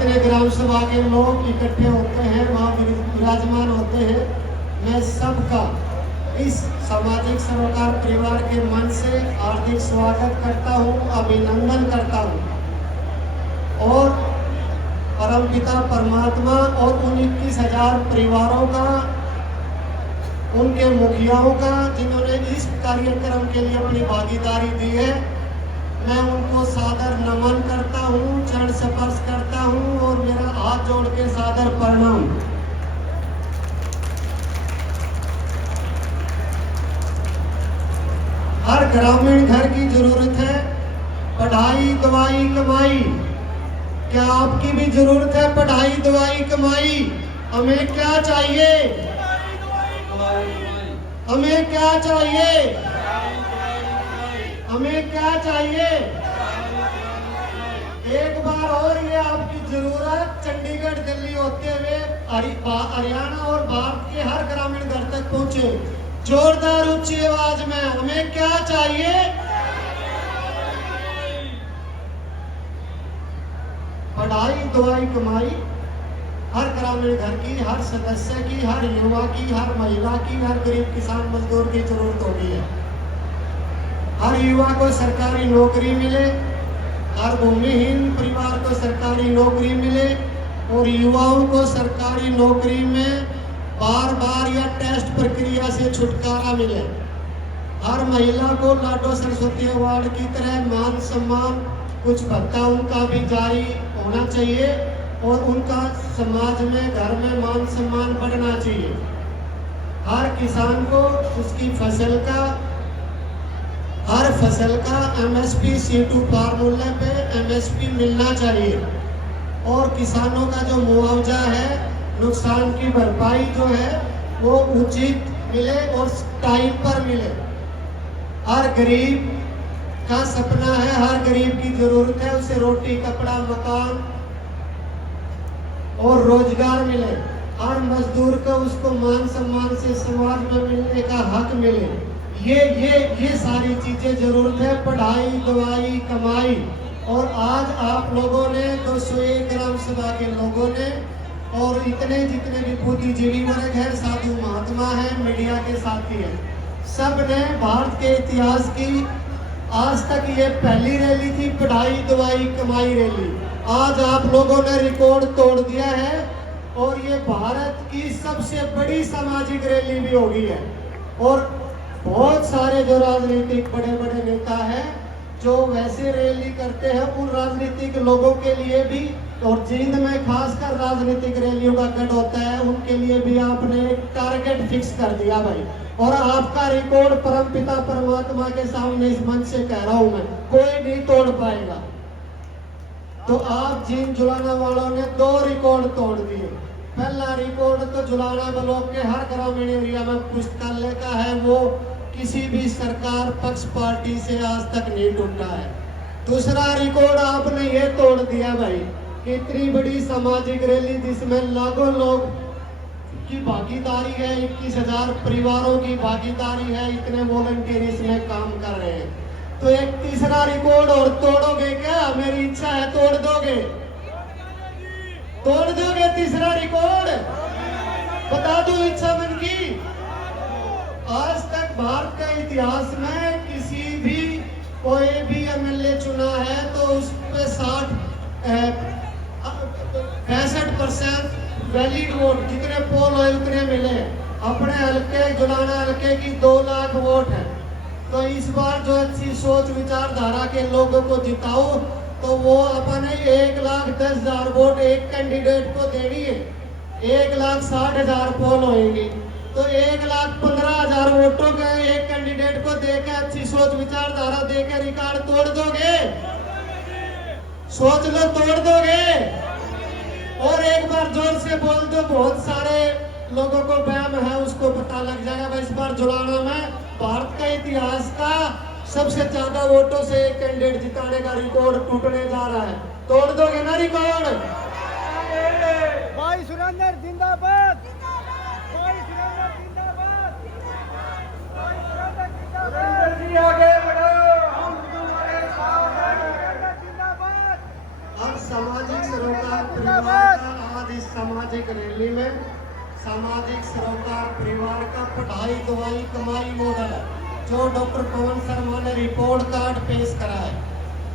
जितने ग्राम सभा के लोग इकट्ठे होते हैं, वहाँ विराजमान होते हैं, मैं सबका इस सामाजिक सरोकार परिवार के मन से हार्दिक स्वागत करता हूँ, अभिनंदन करता हूँ। और परमपिता परमात्मा और उन 21,000 परिवारों का, उनके मुखियाओं का, जिन्होंने इस कार्यक्रम के लिए अपनी भागीदारी दी है, मैं उनको सादर नमन करता हूँ, चरण स्पर्श करता हूँ और मेरा हाथ जोड़ के सादर प्रणाम। हर ग्रामीण घर की जरूरत है पढ़ाई दवाई कमाई। क्या आपकी भी जरूरत है पढ़ाई दवाई कमाई? हमें क्या चाहिए? हमें क्या चाहिए? हमें क्या चाहिए? एक बार और ये आपकी जरूरत चंडीगढ़ दिल्ली होते हुए हरियाणा और भारत के हर ग्रामीण घर तक पहुंचे। जोरदार ऊंची आवाज में हमें क्या चाहिए? पढ़ाई दवाई कमाई हर ग्रामीण घर की, हर सदस्य की, हर युवा की, हर महिला की, हर गरीब किसान मजदूर की जरूरत होगी है। हर युवा को सरकारी नौकरी मिले, हर भूमिहीन परिवार को सरकारी नौकरी मिले और युवाओं को सरकारी नौकरी में बार बार या टेस्ट प्रक्रिया से छुटकारा मिले। हर महिला को लाडो सरस्वती अवार्ड की तरह मान सम्मान, कुछ भत्ता उनका भी जारी होना चाहिए और उनका समाज में, घर में मान सम्मान बढ़ना चाहिए। हर किसान को उसकी हर फसल का MSP C2 फार्मूले पे MSP मिलना चाहिए और किसानों का जो मुआवजा है, नुकसान की भरपाई जो है वो उचित मिले और टाइम पर मिले। हर गरीब का सपना है, हर गरीब की जरूरत है उसे रोटी कपड़ा मकान और रोजगार मिले। हर मजदूर को उसको मान सम्मान से समाज में मिलने का हक मिले। ये सारी चीजें जरूरत है, पढ़ाई दवाई कमाई। और आज आप लोगों ने, 201 ग्राम सभा के लोगों ने और जितने भी बुद्धिजीवी वर्ग है, साधु महात्मा है, मीडिया के साथी है, सब ने भारत के इतिहास की आज तक ये पहली रैली थी, पढ़ाई दवाई कमाई रैली। आज आप लोगों ने रिकॉर्ड तोड़ दिया है और ये भारत की सबसे बड़ी सामाजिक रैली भी होगी है। और बहुत सारे जो राजनीतिक बड़े बड़े नेता हैं जो वैसे रैली करते हैं, उन राजनीतिक लोगों के लिए भी, और जींद में खासकर राजनीतिक रैलियों का गढ़ होता है, उनके लिए भी आपने एक टारगेट फिक्स कर दिया भाई। और आपका रिकॉर्ड परमपिता परमात्मा के सामने इस मंच से कह रहा हूं मैं, कोई नहीं तोड़ पाएगा। तो आप जींद जुलाना वालों ने 2 रिकॉर्ड तोड़ दिए। पहला रिकॉर्ड तो जुलाना ब्लॉक के हर ग्रामीण एरिया में पुस्तकालय का है, वो किसी भी सरकार पक्ष पार्टी से आज तक नहीं टूटा है। दूसरा रिकॉर्ड आपने ये तोड़ दिया भाई कि इतनी बड़ी सामाजिक रैली जिसमें लाखों लोग की भागीदारी है, 21,000 परिवारों की भागीदारी है, इतने वॉलंटियर इसमें काम कर रहे हैं। तो एक तीसरा रिकॉर्ड और तोड़ोगे क्या? मेरी इच्छा है तोड़ दोगे? तोड़ दोगे तीसरा रिकॉर्ड? बता दो इच्छा मन की। आज तक भारत के इतिहास में किसी भी कोई भी MLA चुना है तो उस पे 65% वैलिड वोट, जितने पोल हुए उतने मिले। अपने हल्के जुलाना हल्के की 2 लाख वोट है। तो इस बार जो अच्छी सोच विचारधारा के लोगों को जिताओ तो वो अपने 1,10,000 वोट एक कैंडिडेट को देनी है। 1,60,000 पोल होंगी तो 1,15,000 वोटों के एक कैंडिडेट को देकर अच्छी सोच विचारधारा देकर रिकॉर्ड तोड़ दोगे? सोच लो, तोड़ दोगे? और एक बार जोर से बोल दो, बहुत सारे लोगों को वहम है उसको पता लग जाएगा। इस बार जुलाना में भारत का इतिहास का सबसे ज्यादा वोटों से एक कैंडिडेट जिताने का रिकॉर्ड टूटने जा रहा है। तोड़ दोगे ना रिकॉर्ड? भाई सुरेंद्र जिंदाबाद, भाई सुरेंद्र जिंदाबाद, भाई सुरेंद्र जिंदाबाद, जी आगे बढ़ो, हम तुम्हारे साथ हैं, जिंदाबाद। और सामाजिक सरोकार एक रैली में सामाजिक सरोकार परिवार का पढ़ाई दवाई कमाई मॉडल है, जो डॉक्टर पवन शर्मा ने रिपोर्ट कार्ड पेश करा है।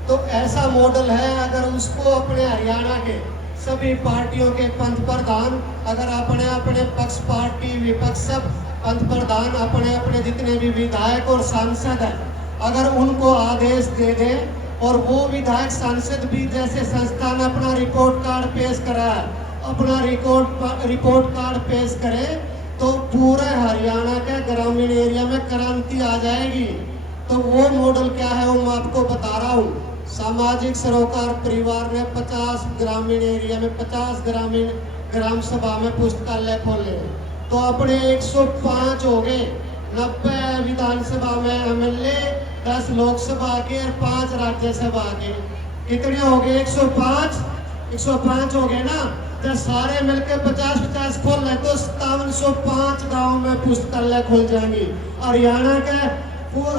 तो ऐसा मॉडल है, अगर उसको अपने हरियाणा के सभी पार्टियों के पंथ प्रधान, अगर अपने अपने पक्ष पार्टी विपक्ष सब पंथ प्रधान अपने अपने जितने भी विधायक और सांसद हैं, अगर उनको आदेश दे दें और वो विधायक सांसद भी जैसे संस्थान अपना रिपोर्ट कार्ड पेश करा है, अपना रिपोर्ट कार्ड पेश करें, तो पूरे हरियाणा के ग्रामीण एरिया में क्रांति आ जाएगी। तो वो मॉडल क्या है वो मैं आपको बता रहा हूँ। सामाजिक सरोकार परिवार ने 50 ग्रामीण एरिया में 50 ग्रामीण ग्राम सभा में पुस्तकालय खोले। तो अपने 105 हो गए, 90 विधानसभा में एमएलए, 10 लोकसभा के और 5 राज्यसभा के, कितने हो गए? 105 हो गए ना। जब सारे मिलकर 50-50 खोल रहे तो 5705 गाँव में पुस्तकालय खुल जाएंगी। हरियाणा के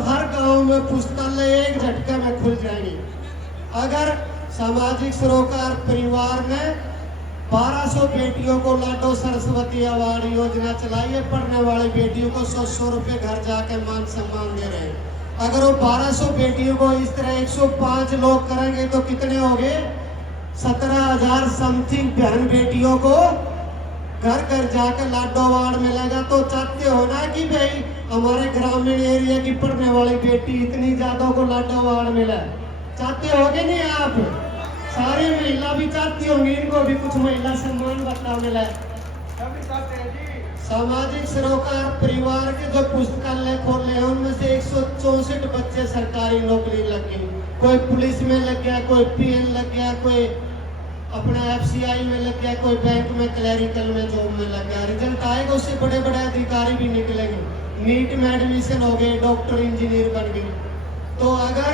हर गांव में पुस्तकालय एक झटके में खुल जाएंगे। अगर सामाजिक सरोकार परिवार ने 1200 बेटियों को लाडो सरस्वती अवार्ड योजना चलाई है, पढ़ने वाली बेटियों को 100 रुपए घर जाके मान सम्मान दे रहे हैं। अगर वो 1200 बेटियों को इस तरह 105 लोग करेंगे तो कितने हो गए? 17,000 समथिंग बहन बेटियों को घर घर जाकर लाडो अवार्ड मिलेगा। तो चाहते हो ना कि भाई हमारे ग्रामीण एरिया की पढ़ने वाली बेटी इतनी ज्यादा को लाडो अवार्ड मिला? चाहते होगे नहीं आप? सारी महिला भी चाहती होंगी इनको भी कुछ महिला सम्मान बता मिला। सामाजिक सरोकार परिवार के जो पुस्तकालय खोले हैं उनमें से 164 बच्चे सरकारी नौकरी लग गई। कोई पुलिस में लग गया, कोई पीएन लग गया, कोई अपना एफसीआई में लग गया, कोई बैंक में क्लरिकल में जॉब में लग गया। रिजल्ट आएगा उससे बड़े बड़े अधिकारी भी निकलेंगे। नीट में एडमिशन हो गए, डॉक्टर इंजीनियर बन गए। तो अगर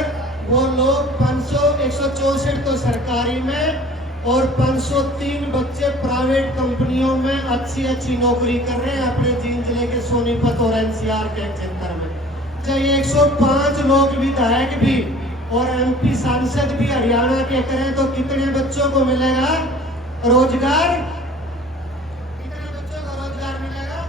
वो लोग 164 तो सरकारी में और 503 बच्चे प्राइवेट कंपनियों में अच्छी नौकरी कर रहे हैं अपने जींद जिले के सोनीपत और एनसीआर के क्षेत्र में। चाहे 105 लोग विधायक भी और एमपी सांसद भी हरियाणा के करें तो कितने बच्चों को मिलेगा रोजगार? कितने बच्चों को रोजगार मिलेगा?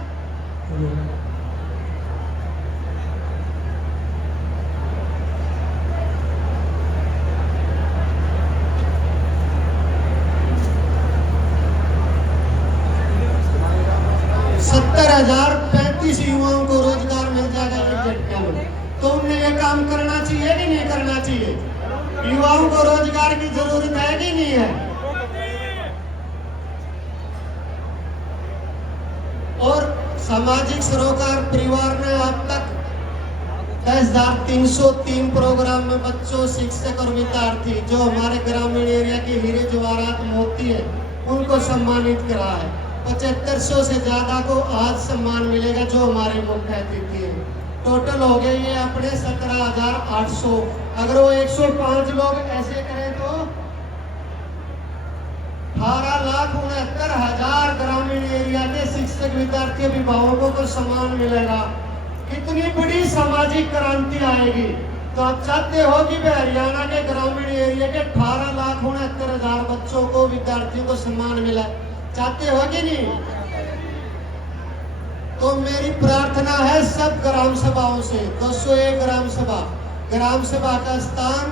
70,035 युवाओं को रोजगार मिल जाएगा एक झटके में। तो उन्हें ये काम करना चाहिए कि नहीं करना चाहिए? युवाओं को रोजगार की जरूरत है कि नहीं है? और सामाजिक सरोकार परिवार ने अब तक 10,303 प्रोग्राम में बच्चों, शिक्षक और विद्यार्थी जो हमारे ग्रामीण एरिया के हीरे जवाहरात मोती है उनको सम्मानित करा है। 7500 से ज्यादा को आज सम्मान मिलेगा जो हमारे मुख्य अतिथि है। टोटल हो गए ये अपने 17,800। अगर वो 105 लोग ऐसे करें तो 18,69,000 ग्रामीण एरिया के शिक्षक, विद्यार्थी, अभिभावकों को सम्मान मिलेगा। कितनी बड़ी सामाजिक क्रांति आएगी। तो आप चाहते हो कि हरियाणा के ग्रामीण एरिया के 18,69,000 बच्चों को, विद्यार्थियों को सम्मान मिला? चाहते हो कि नहीं? तो मेरी प्रार्थना है सब ग्राम सभाओं से, 201 ग्राम सभा का स्थान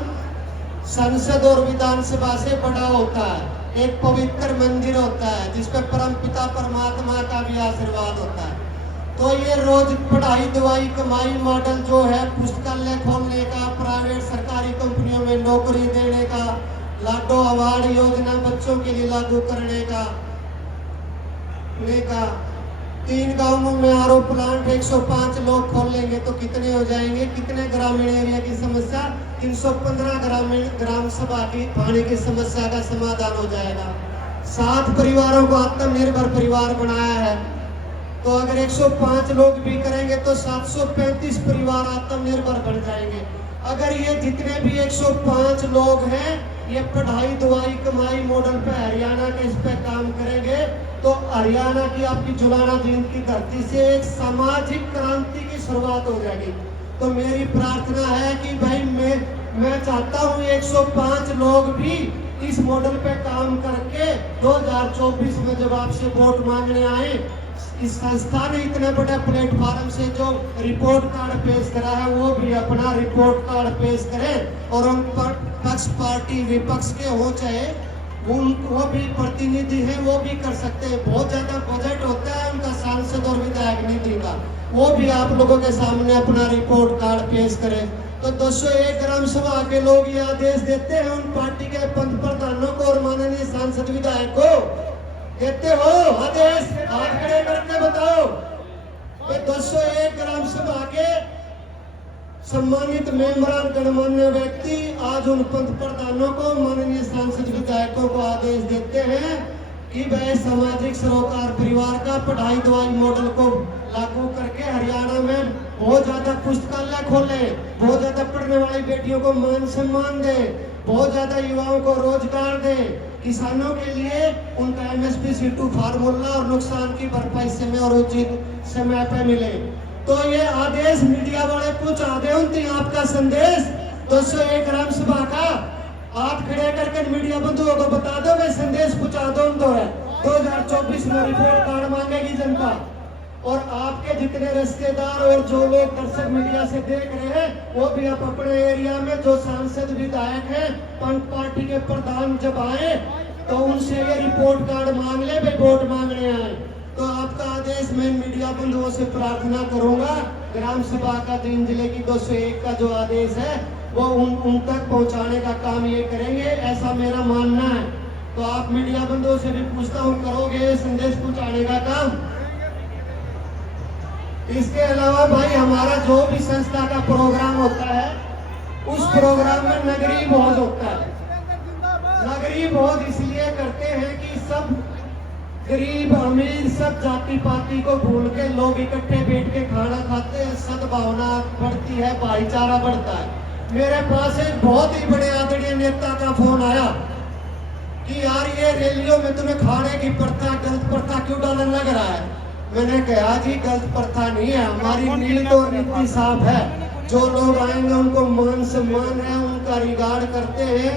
संसद और विधानसभा से बड़ा होता है। एक पवित्र मंदिर होता है जिसपे परमपिता परमात्मा का भी आशीर्वाद होता है। तो ये रोज पढ़ाई दवाई कमाई मॉडल जो है, पुस्तकालय खोलने का, प्राइवेट सरकारी कंपनियों में नौकरी देने का, लाडो अवार्ड योजना बच्चों के लिए लागू करने का 3 गांवों में आरओ प्लांट 105 लोग खोल लेंगे तो कितने हो जाएंगे? कितने ग्रामीण एरिया की समस्या? 315 ग्राम सभा की पानी की समस्या का समाधान हो जाएगा। 7 परिवारों को आत्मनिर्भर परिवार बनाया है। तो अगर 105 लोग भी करेंगे तो 735 परिवार आत्मनिर्भर बन जाएंगे। अगर ये जितने भी 105 लोग हैं ये पढ़ाई दवाई कमाई मॉडल पे हरियाणा के इस पे काम करेंगे तो हरियाणा की, आपकी जुलाना जींद की धरती से एक सामाजिक क्रांति की शुरुआत हो जाएगी। तो मेरी प्रार्थना है कि भाई मैं चाहता हूँ 105 लोग भी इस मॉडल पे काम करके 2024 में जब आपसे वोट मांगने आए, इस संस्था ने इतने बड़े प्लेटफॉर्म से जो रिपोर्ट कार्ड पेश करा है वो भी अपना रिपोर्ट कार्ड पेश करें, और उन पर पक्ष पार्टी विपक्ष के हो चाहे वो भी प्रतिनिधि है, वो भी कर सकते हैं। बहुत ज्यादा बजट होता है उनका सांसद और विधायक निधि का, वो भी आप लोगों के सामने अपना रिपोर्ट कार्ड पेश करें। तो 201 ग्राम सभा के लोग ये आदेश देते हैं उन पार्टी के पंच प्रधानों को और माननीय सांसद विधायक को, देते हो आदेश, हाथ खड़े करके बताओ। तो 201 ग्राम सभा के सम्मानित मेंबरान गणमान्य व्यक्ति आज उन पंच प्रधानों को, माननीय सांसद विधायकों को आदेश देते हैं कि वह सामाजिक सरोकार परिवार का पढ़ाई दवाई मॉडल को लागू करके हरियाणा में बहुत ज्यादा पुस्तकालय खोले, बहुत ज्यादा पढ़ने वाली बेटियों को मान सम्मान दे, बहुत ज्यादा युवाओं को रोजगार दे, किसानों के लिए उनका MSP C2 फार्मूला और नुकसान की भरपाई समय और उचित समय पे मिले। तो ये आदेश मीडिया वाले पहुंचा दे उनकी आपका संदेश 201 ग्राम सभा का, हाथ खड़े करके मीडिया बंधुओं को बता दो, वे संदेश पहुंचा दो उनको है। 2024 में रिपोर्ट कार्ड मांगेगी जनता, और आपके जितने रिश्तेदार और जो लोग दर्शक मीडिया से देख रहे हैं वो भी आप अपने एरिया में जो सांसद विधायक हैं पंच पार्टी के प्रधान जब आए तो उनसे ये रिपोर्ट कार्ड मांग ले, वे वोट मांगने आए। तो आपका आदेश मैं मीडिया बंधुओं से प्रार्थना करूंगा, ग्राम सभा का 3 जिले की 201 का जो आदेश है वो उन तक पहुंचाने का काम ये करेंगे, ऐसा मेरा मानना है। तो आप मीडिया बंधुओं से भी पूछता हूँ, करोगे संदेश पहुंचाने का काम? इसके अलावा भाई हमारा जो भी संस्था का प्रोग्राम होता है उस प्रोग्राम में नगरी भोज होता है। नगरी भोज इसलिए करते हैं कि सब गरीब अमीर सब जाति पाति को भूल के लोग इकट्ठे बैठ के खाना खाते हैं, सद्भावना बढ़ती है, भाईचारा बढ़ता है। मेरे पास एक बहुत ही बड़े आदरणीय नेता का फोन आया कि यार ये रैलियों में तुम्हें खाने की प्रथा, गलत प्रथा क्यों डालने लग रहा है? मैंने कहा जी गलत प्रथा नहीं है, हमारी नीति और नीति साफ है, जो लोग आएंगे उनको मान सम्मान है, उनका रिगार्ड करते हैं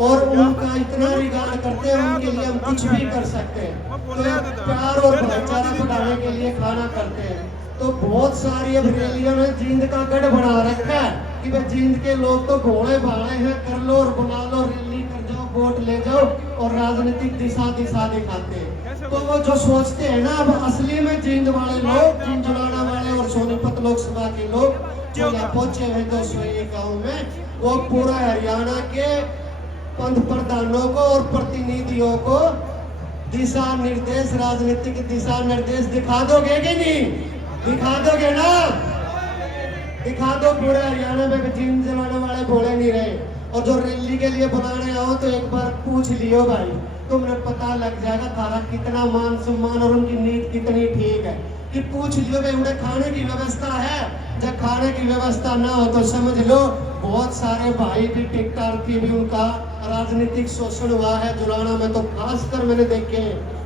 और उनका इतना रिगार्ड करते हैं उनके लिए हम कुछ भी कर सकते हैं। तो प्यार और भाईचारा बढ़ाने के लिए खाना करते हैं। तो बहुत सारी अब रैलियों में जींद का गढ़ बना रखा है कि भाई जींद के लोग तो घोड़े भाड़े हैं, कर लो और बुला लो, रैली कर जाओ, वोट ले जाओ और राजनीतिक दिशा दिखाते हैं। तो वो जो सोचते हैं ना, अब असली में जींद वाले लोग, जींद जुलाना वाले और सोनीपत लोकसभा के लोग जो यहाँ पहुंचे हैं 201 गाँव में, वो पूरा हरियाणा के पंच प्रधानों को और प्रतिनिधियों को दिशा निर्देश, राजनीतिक दिशा निर्देश दिखा दोगे कि नहीं? दिखा दोगे ना? दिखा दो। पूरे हरियाणा में जींद जलाने वाले भोले नहीं रहे। और जो रैली के लिए बुलाने आओ तो एक बार पूछ लियो भाई, तुमने पता लग जाएगा थारा कितना मान सम्मान और उनकी नीति कितनी ठीक है। कि पूछ लियो भाई उन्हें खाने की व्यवस्था है, जब खाने की व्यवस्था ना हो तो समझ लो बहुत सारे भाई भी टिकटार की भी उनका राजनीतिक शोषण हुआ है। जुलाना में तो खासकर मैंने देखे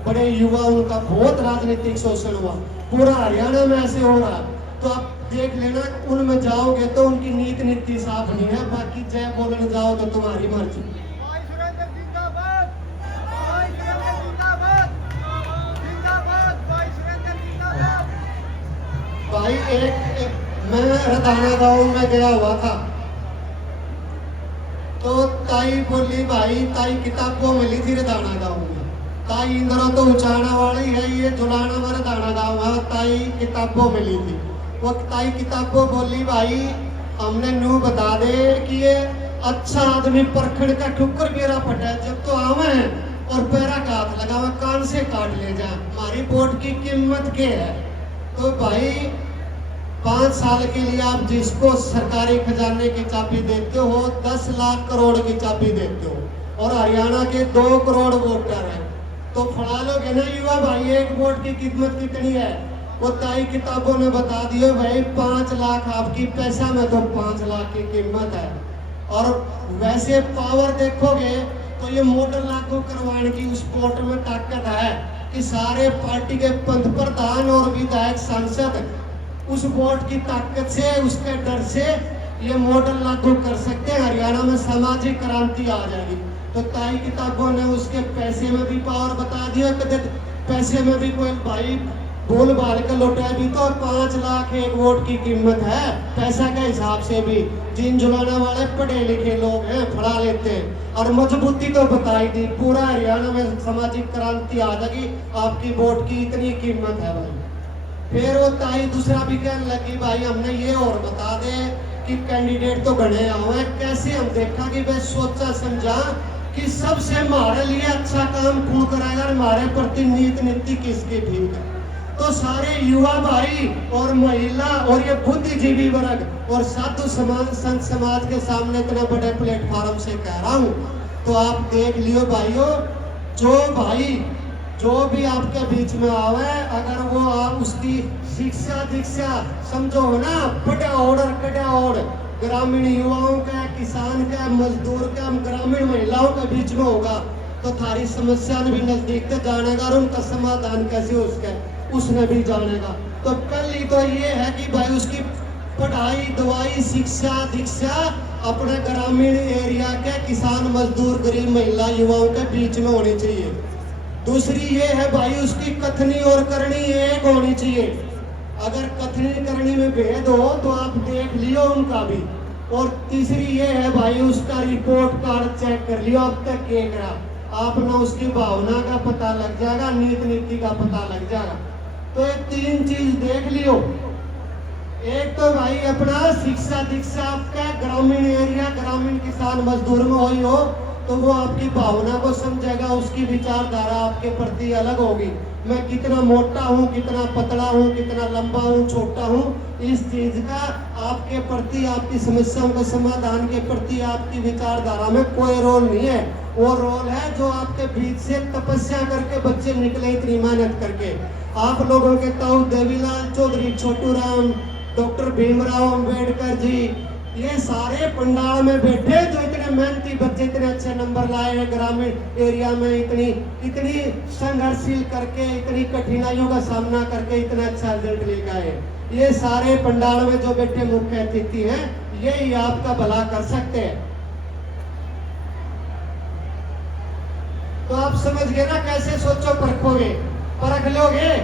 बड़े युवा, उनका बहुत राजनीतिक शोषण हुआ। पूरा हरियाणा में ऐसे हो रहा। तो आप देख लेना, उनमें जाओगे तो उनकी नीति साफ नहीं है। बाकी जय बोलने जाओ तो तुम्हारी मर्जी। भाई मैं रताना गांव में गया हुआ था तो ताई बोली, भाई ताई किताबों मिली थी रताना गांव में। ताई इंद्रा तो उचाना वाली है, ये जुलाना में रताना गांव है। ताई किताबों मिली थी। वो ताई किताबों बोली, भाई हमने नू बता दे कि ये अच्छा आदमी परखड़ का ठुकर मेरा फटा है, जब तो आवे और पैरा का हाथ लगा हुआ कान से काट ले जा, हमारी वोट की कीमत क्या है? तो भाई 5 साल के लिए आप जिसको सरकारी खजाने की चाबी देते हो 10 लाख करोड़ की चाबी देते हो और हरियाणा के 2 करोड़ वोटर हैं, तो फड़ा लोगे ना युवा भाई एक वोट की कीमत कितनी है? वो ताई किताबों ने बता दिया भाई 5 लाख आपकी पैसा में तो 5 लाख की कीमत है। और वैसे पावर देखोगे तो ये मॉडल लागू करवाने की उस वोट में ताकत है कि सारे पार्टी के पंच प्रधान और विधायक सांसद उस वोट की ताकत से, उसके डर से ये मॉडल लागू कर सकते हैं। हरियाणा में सामाजिक क्रांति आ जाएगी। तो ताई किताबों ने उसके पैसे में भी पावर बता दिया, कदे पैसे में भी कोई भाई भूल भाल के लौटा भी तो 5 लाख एक वोट की कीमत है पैसा के हिसाब से भी। जिन जुलाने वाले पढ़े लिखे लोग हैं, पढ़ा लेते हैं। और मजबूती तो बताई दी, पूरा हरियाणा में सामाजिक क्रांति आ जाएगी, आपकी वोट की इतनी कीमत है भाई। फिर वो ताई दूसरा भी कहने लगी, भाई हमने ये और बता दे कि कैंडिडेट तो गणे हुए, कैसे हम देखा कि भाई सोचा समझा कि सबसे हमारे लिए अच्छा काम कौन कराएगा, हमारे प्रति नीति किसकी ठीक है। तो सारे युवा भाई और महिला और ये बुद्धिजीवी वर्ग और साधु समाज, संत समाज के सामने इतने बड़े प्लेटफॉर्म से कह रहा हूँ, तो आप देख लियो भाइयों, जो भी आपके बीच में आवे, अगर वो आप उसकी शिक्षा दीक्षा समझो ना, बड़ा ऑर्डर कड़ा ऑर्डर ग्रामीण युवाओं का, किसान का, मजदूर का, ग्रामीण महिलाओं के बीच में होगा, तो थारी समस्या भी नजदीक तक जानेगा और उनका समाधान कैसे उसने भी जानेगा। तो पहली तो ये है कि भाई उसकी पढ़ाई दवाई शिक्षा दीक्षा अपने ग्रामीण एरिया के किसान मजदूर गरीब महिला युवाओं के बीच में होनी चाहिए। दूसरी ये है भाई उसकी कथनी और करनी एक होनी चाहिए। अगर कथनी करनी में भेद हो तो आप देख लियो उनका भी। और तीसरी ये है भाई उसका रिपोर्ट कार्ड चेक कर लियो अब तक क्या करा, आप ना उसकी भावना का पता लग जाएगा, नीति का पता लग जाएगा। तो ये 3 चीज देख लियो। एक तो भाई अपना शिक्षा दीक्षा आपका ग्रामीण एरिया ग्रामीण किसान मजदूर में हो तो वो आपकी भावना को समझेगा, उसकी विचारधारा आपके प्रति अलग होगी। मैं कितना मोटा हूँ, कितना पतला हूँ, कितना लंबा हूँ, छोटा हूँ, इस चीज का आपके प्रति, आपकी समस्याओं के समाधान के प्रति आपकी विचारधारा में कोई रोल नहीं है। वो रोल है जो आपके बीच से तपस्या करके बच्चे निकले इतनी मेहनत करके। आप लोगों के ताऊ देवीलाल चौधरी, छोटू राम, डॉक्टर भीमराव अंबेडकर जी, ये सारे पंडाल में बैठे जो इतने मेहनती बच्चे इतने अच्छे नंबर लाए हैं, ग्रामीण एरिया में इतनी संघर्षशील करके, इतनी कठिनाइयों का सामना करके इतना अच्छा रिजल्ट लेकर आए। ये सारे पंडाल में जो बैठे मुख्य अतिथि हैं, यही आपका भला कर सकते हैं। तो आप समझ गए ना, कैसे सोचो परखोगे, परख लोगे।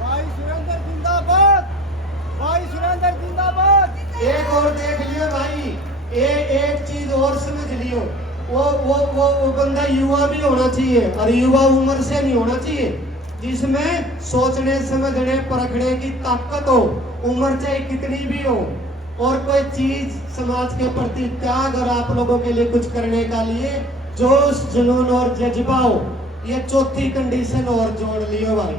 भाई सुरेंद्र जिंदाबाद, भाई सुरेंद्र जिंदाबाद। एक और देख लियो भाई, एक चीज और समझ लियो, वो बंदा युवा भी होना चाहिए, और युवा उम्र से नहीं होना चाहिए, जिसमें सोचने समझने परखने की ताकत हो, उम्र चाहे कितनी भी हो, और कोई चीज समाज के प्रति त्याग और आप लोगों के लिए कुछ करने का लिए जोश जुनून और जज्बा हो। ये चौथी कंडीशन और जोड़ लियो भाई।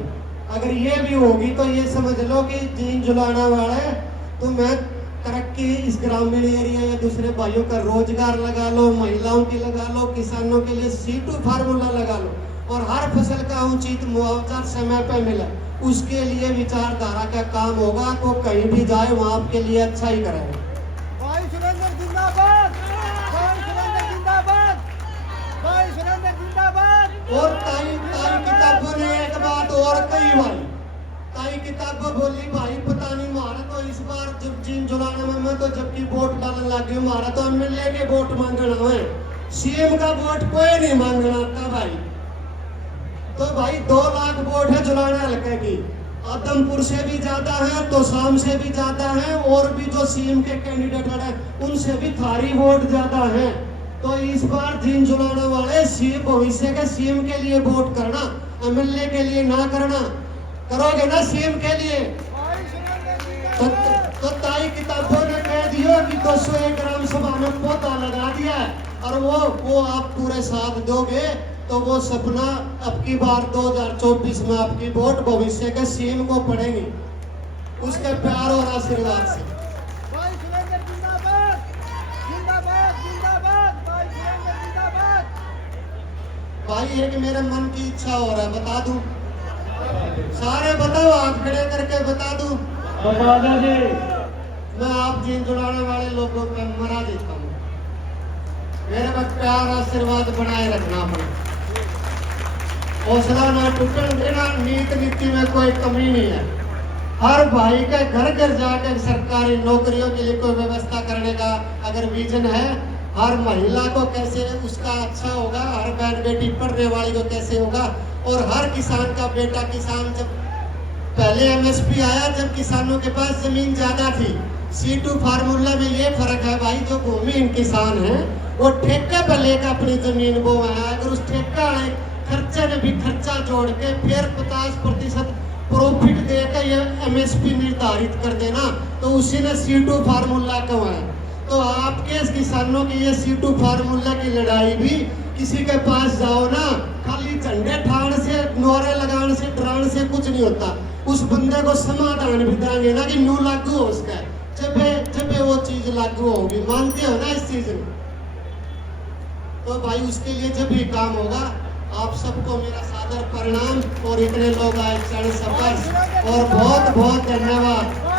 अगर ये भी होगी तो ये समझ लो कि जीन जुलाना वाले, तो मैं तरक्की इस ग्रामीण एरिया या दूसरे भाइयों का रोजगार लगा लो, महिलाओं की लगा लो, किसानों के लिए C2 फार्मूला लगा लो, और हर फसल का उचित मुआवजा समय पर मिला, उसके लिए विचारधारा का काम होगा। तो कहीं भी जाए वहाँ आपके लिए अच्छा ही करेंगे। भाई सुरेंद्र जिंदाबाद, भाई सुरेंद्र जिंदाबाद, भाई सुरेंद्र जिंदाबाद। और ताई किताबों ने एक बात और कही भाई, ताई किताबों बोली भाई पता नहीं मारा तो इस बार जब जीन जुलाने में मैं तो जबकि वोट डालने लगी हूँ, मारा तो MLA के वोट मांगना है, CM का वोट कोई नहीं मांगना था भाई। तो भाई 2 लाख वोट है जुलाना हल्के की, आदमपुर से भी ज्यादा है, तो शाम से भी ज्यादा है, और भी जो CM के कैंडिडेट है उनसे भी थारी वोट ज्यादा है। तो इस बार जीन जुलाने वाले भविष्य के CM के लिए वोट करना, MLA के लिए ना करना, करोगे ना CM के लिए। भाई सुरेंद्र जिंदाबाद। तो ताई किताबों ने कह दिया कि 201 ग्राम सभा में पौधा लगा दिया है, और वो आप पूरे साथ दोगे तो वो सपना अब की बार 2024 में आपकी वोट भविष्य के CM को पड़ेगी, उसके प्यार और आशीर्वाद से। भाई सुरेंद्र जिंदाबाद, जिंदाबाद जिंदाबाद, भाई सुरेंद्र जिंदाबाद। भाई एक मेरे मन की इच्छा हो रहा है, बता दूं? सारे बताओ, हाथ खड़े करके बता दूं? मैं आप जीन जुड़ाने वाले लोगों पे मना देता हूँ, मेरे पर प्यार आशीर्वाद बनाए रखना पड़ेगा, हौसला ना टूटने देना, नीति में कोई कमी नहीं है। हर भाई के घर घर जाकर सरकारी नौकरियों के लिए कोई व्यवस्था करने का अगर विजन है, हर महिला को कैसे उसका अच्छा होगा, हर बहन बेटी पढ़ने वाली को कैसे होगा, और हर किसान का बेटा किसान, जब पहले एमएसपी आया जब किसानों के पास जमीन ज्यादा थी। C2 फार्मूला में ये फर्क है भाई, जो भूमिहीन किसान है वो ठेके पर लेकर अपनी जमीन बोए हैं। अगर उस ठेका खर्चे में भी खर्चा जोड़ के फिर 50% प्रॉफिट देकर ये एमएसपी निर्धारित कर देना, तो उसी ने C2 फार्मूला कहवाया। तो आपके किसानों की ये C2 फार्मूला की लड़ाई भी, किसी के पास जाओ ना, खाली झंडे ठाण से, नोरे लगाने से, डराने से कुछ नहीं होता। उस बंदे को समाधान भी देंगे ना कि न्यू लागू हो उसका, जब वो चीज लागू होगी। मानते हो ना इस चीज में? तो भाई उसके लिए जब भी काम होगा, आप सबको मेरा सादर प्रणाम, और इतने लोग आए चरण सफर, और बहुत बहुत धन्यवाद।